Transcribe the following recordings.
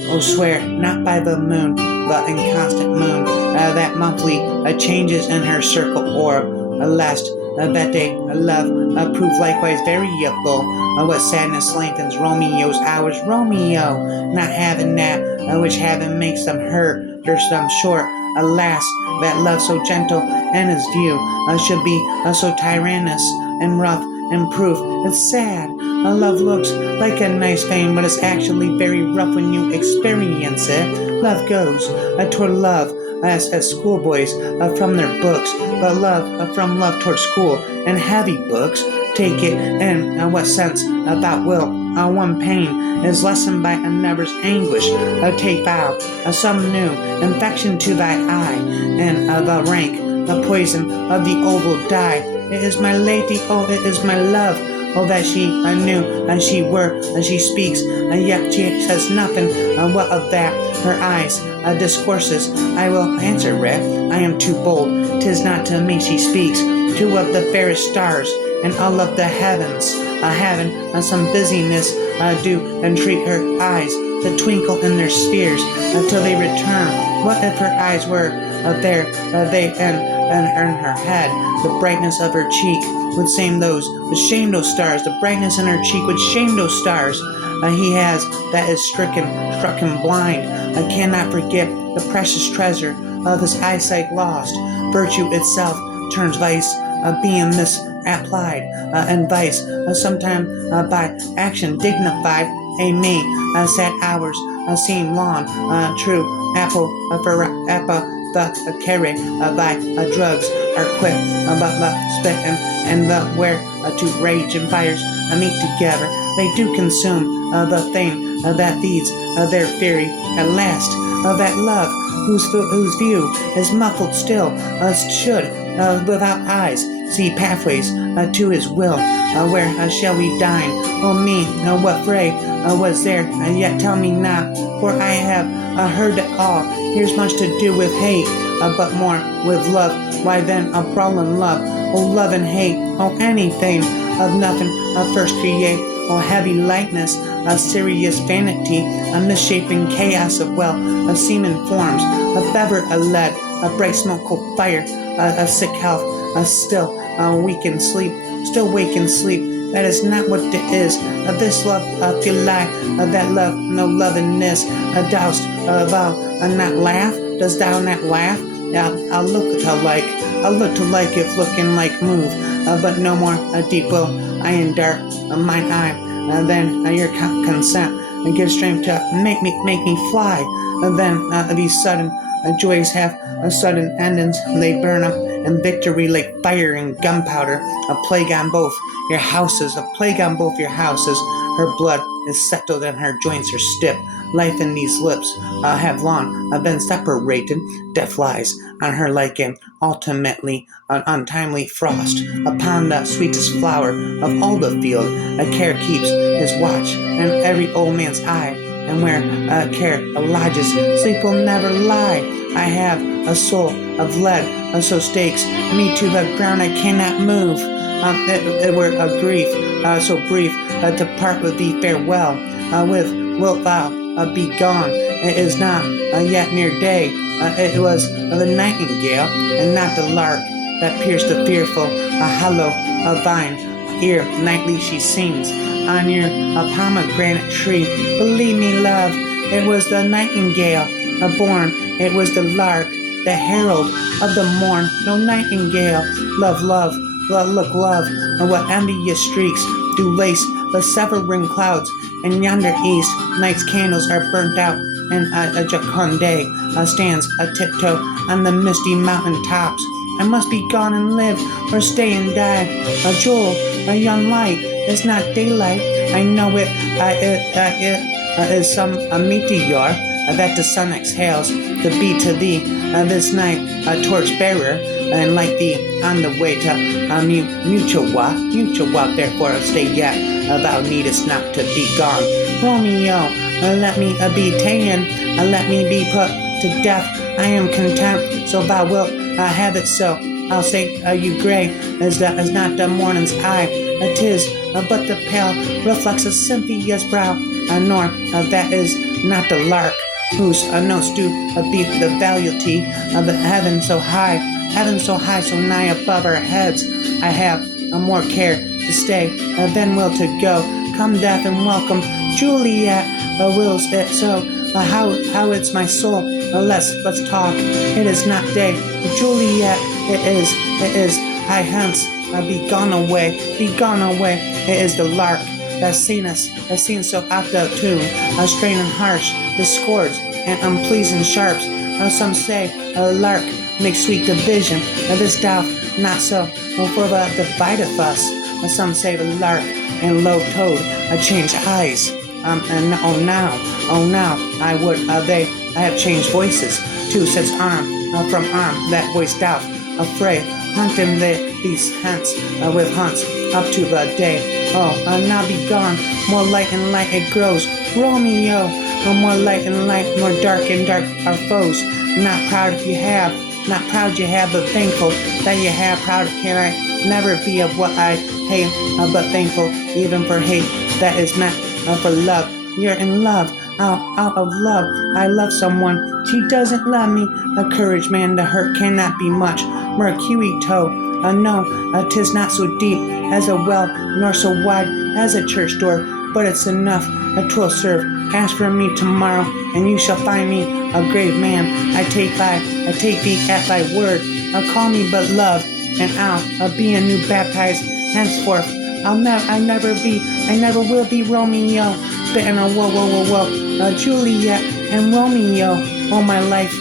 Oh, swear not by the moon, the inconstant moon, that monthly changes in her circle orb, lest that day love prove likewise variable. What sadness lengthens Romeo's hours, Romeo, not having that which heaven makes them hurt, there's them short. Alas, that love so gentle and his view should be so tyrannous and rough and proof. It's sad. Love looks like a nice thing, but it's actually very rough when you experience it. Love goes toward love as schoolboys from their books, but love from love toward school and heavy books. Take it in what sense about will. One pain is lessened by another's anguish. Take vow some new infection to thy eye, and the rank, the poison of the oval dye. It is my lady, oh, it is my love. Oh, that she knew, and she were, and she speaks, and yet she says nothing. What of that? Her eyes discourses. I will answer it. I am too bold. 'Tis not to me she speaks. Two of the fairest stars and all of the heavens, having some busyness, do entreat her eyes to twinkle in their spheres until they return. What if her eyes were there, they and her head, the brightness of her cheek would shame those stars. The brightness in her cheek would shame those stars. He has that is struck him blind. I cannot forget the precious treasure of his eyesight lost. Virtue itself turns vice, being misapplied, and vice, sometimes by action dignified. A me, sad hours seem long. True, apple for apple. The carry by drugs are quick, but spitting and the where to rage and fires meet together. They do consume the thing that feeds their fury at last. That love whose view is muffled still should without eyes see pathways to his will. Where shall we dine? Oh me, what fray was there? Yet tell me not, for I have heard it all. Here's much to do with hate, but more with love. Why then a brawling love? Oh, love and hate, oh, anything of nothing first create. Oh, heavy lightness, a serious vanity, a misshapen chaos of a seeming forms, a fever, a lead, a bright smoke, cold fire, a sick health, still weak in sleep, still wake in sleep. That is not what it is. This love, feel like that love, no lovingness, doused, thou not laugh? Dost thou not laugh? I'll look to like if looking like move, but no more deep will I in dark mine eye, then your consent give strength to make me fly. Then these sudden joys have sudden endings. They burn up in victory like fire and gunpowder. A plague on both your houses, a plague on both your houses. Her blood is settled and her joints are stiff. Life in these lips have long been separated. Death lies on her like an ultimately an untimely frost upon the sweetest flower of all the field. A care keeps his watch in every old man's eye, and where care lodges, sleep will never lie. I have a soul of lead, so stakes me to the ground I cannot move. It were a grief so brief to part with thee farewell. With wilt thou be gone? It is not yet near day. It was the nightingale and not the lark that pierced the fearful hollow vine. Here nightly she sings on your pomegranate tree. Believe me, love, it was the nightingale born. It was the lark, the herald of the morn. No nightingale, love, love, look, love, what envious streaks do lace the severing clouds. In yonder east, night's candles are burnt out, and a Jaconde stands a tiptoe on the misty mountain tops. I must be gone and live, or stay and die. A jewel, a young light, is not daylight. I know it is some a meteor that the sun exhales to be to thee this night a torch bearer, and like thee on the way to mutual walk, therefore stay yet. Thou needest not to be gone. Romeo, let me be taken, let me be put to death. I am content, so thou wilt have it so. I'll say you gray is not the morning's eye. 'Tis but the pale reflects of Cynthia's brow, nor that is not the lark, whose notes do beat the valiety of the heaven so high, so nigh above our heads. I have more care to stay than will to go. Come death and welcome, Juliet, wills it so. How it's my soul, let's talk. It is not day, Juliet, it is, I hence, be gone away, it is the lark that's seen so out of tune, strain and harsh, discords and unpleasing sharps. Some say a lark makes sweet division, this doubt not so, for the divideth us. Some say the lark and low toad change eyes. And now, I would, I have changed voices, two sets arm from arm, that voice doubt, afraid, hunting these hence, with hunts, up to the day. Now be gone, more light and light it grows, Romeo, more light and light, more dark and dark our foes, not proud you have, but thankful that you have, proud can I never be of what I hate, but thankful even for hate that is meant for love. You're in love, out of love. I love someone, she doesn't love me. A courage, man, the hurt cannot be much. Mercurito, no, 'tis not so deep as a well, nor so wide as a church door, but it's enough, 'twill serve. Ask for me tomorrow, and you shall find me a grave man. I take thee at thy word. Call me but love, and I'll be a new baptized henceforth. I never will be Romeo. Bitten whoa, Juliet and Romeo. All my life,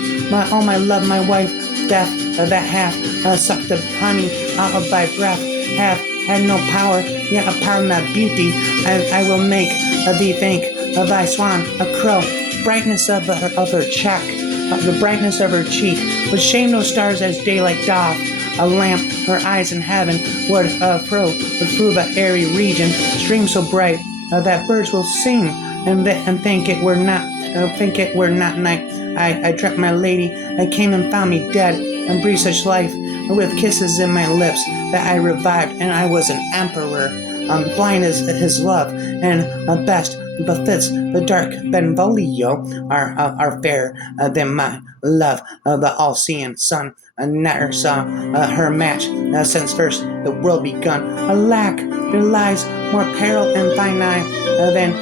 all my love, my wife, death that hath sucked the honey out of thy breath, hath had no power, yet upon that beauty I will make thee think of thy swan, a crow, brightness of her cheek, the brightness of her cheek, would shame no stars as daylight doth. A lamp, her eyes in heaven would throw through the airy region, stream so bright that birds will sing and think it were not night. I dreamt my lady, I came and found me dead, and breathed such life with kisses in my lips that I revived, and I was an emperor. Blind as his love, and best befits the dark Benvolio, are fairer than my love. The all-seeing sun never saw her match since first the world begun. Alack, there lies more peril in thine eye than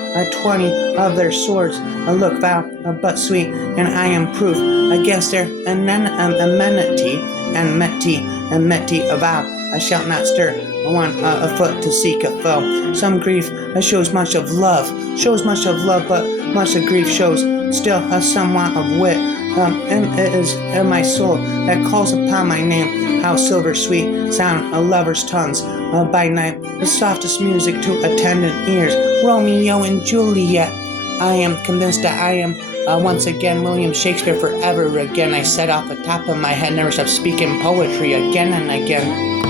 20 of their swords. Look thou but sweet, and I am proof against their enmity avow. I shall not stir one afoot to seek a foe. Some grief shows much of love, but much of grief shows still somewhat of wit. And it is my soul that calls upon my name. How silver sweet sound a lover's tongues by night, the softest music to attendant ears. Romeo and Juliet. I am convinced that I am once again William Shakespeare forever again. I said off the top of my head, never stop speaking poetry again and again.